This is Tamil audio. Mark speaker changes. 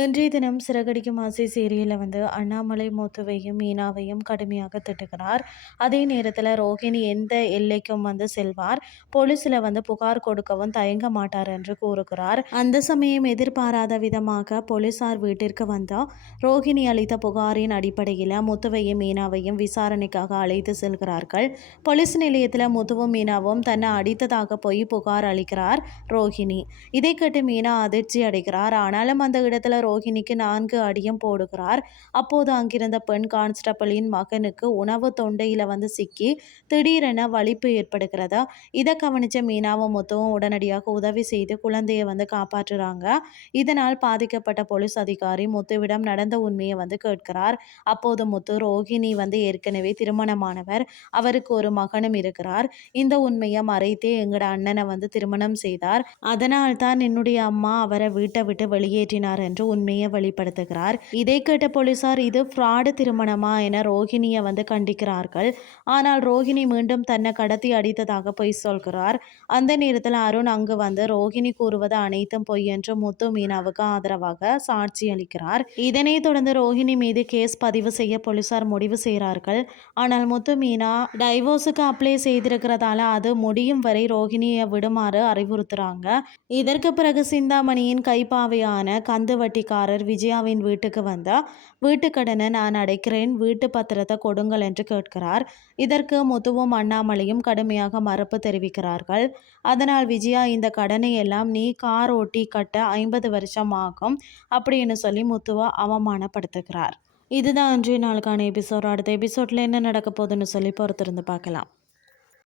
Speaker 1: இன்றைய தினம் சிறகடிக்கும் ஆசை சீரியலில் வந்து அண்ணாமலை முத்துவையும் மீனாவையும் கடுமையாக திட்டுகிறார். அதே நேரத்தில் ரோஹிணி எந்த எல்லைக்கும் வந்து செல்வார். போலீஸில் வந்து புகார் கொடுக்கவும் தயங்க மாட்டார் என்று கூறுகிறார். அந்த சமயம் எதிர்பாராத விதமாக போலீசார் வீட்டிற்கு வந்த ரோஹிணி அளித்த புகாரின் அடிப்படையில் முத்துவையும் மீனாவையும் விசாரணைக்காக அழைத்து செல்கிறார்கள். போலீஸ் நிலையத்தில் முத்துவும் மீனாவும் தன்னை அடித்ததாக போய் புகார் அளிக்கிறார் ரோஹிணி. இதை கேட்டு மீனா அதிர்ச்சி அடைகிறார். ஆனாலும் அந்த இடத்துல ரோஹிணிக்கு நான்கு அடியும் போடுகிறார். அப்போது அங்கிருந்த பெண் கான்ஸ்டபிளின் மகனுக்கு உணவு தொண்டையில் வந்து சிக்கி திடீரென வலிப்பு ஏற்படுகிறது? இதை கவனித்த மீனாவும் முத்துவும் உடனடியாக உதவி செய்து குழந்தையை வந்து காப்பாற்றுறாங்க. இதனால் பாதிக்கப்பட்ட போலீஸ் அதிகாரி முத்துவிடம் நடந்த உண்மையை வந்து கேட்கிறார். அப்போது முத்து ரோஹிணி வந்து ஏற்கனவே திருமணமானவர். அவருக்கு ஒரு மகனும் இருக்கிறார். இந்த உண்மையை மறைத்தே எங்களோட அண்ணனை வந்து திருமணம் செய்தார். அதனால் தான் என்னுடைய அம்மா அவரை வீட்டை விட்டு வெளியேற்றினார் என்று உண்மையை வெளிப்படுத்துகிறார். இதை கேட்ட போலீசார் இது ஃப்ராடு திருமணமா? என ரோஹிணியை வந்து கண்டிக்கிறார்கள். ஆனால் ரோஹிணி மீண்டும் தன்னை கடத்தி அடித்ததாக பொய் சொல்கிறார். அந்த நேரத்தில் அருண் அங்கு வந்து ரோஹிணி கூறுவது அனைத்தும் பொய் என்று முத்து மீனாவுக்கு ஆதரவாக சாட்சி அளிக்கிறார். இதனைத் தொடர்ந்து ரோஹிணி மீது கேஸ் பதிவு செய்ய போலீசார் முடிவு செய்கிறார்கள். ஆனால் முத்து மீனா டைவோர்ஸுக்கு அப்ளை செய்திருக்கிறதால அது முடியும் வரை ரோஹிணியை விடுமாறு அறிவுறுத்துறாங்க. இதற்கு பிறகு சிந்தாமணியின் கைப்பாவையான கந்துவட்டி வீட்டுக்காரர் விஜயாவின் வீட்டுக்கு வந்தால் வீட்டுக்கடனை நான் அடைக்கிறேன் வீட்டு பத்திரத்தை கொடுங்கள் என்று கேட்கிறார். இதற்கு முத்துவும் அண்ணாமலையும் கடுமையாக மறுப்பு தெரிவிக்கிறார்கள். அதனால் விஜயா இந்த கடனை எல்லாம் நீ கார் ஓட்டி கட்ட ஐம்பது வருஷம் ஆகும் அப்படின்னு சொல்லி முத்துவை அவமானப்படுத்துகிறார். இதுதான் அன்றைய நாளுக்கான எபிசோட். அடுத்த எபிசோட்ல என்ன நடக்க போகுதுன்னு சொல்லி பொறுத்திருந்து பார்க்கலாம்.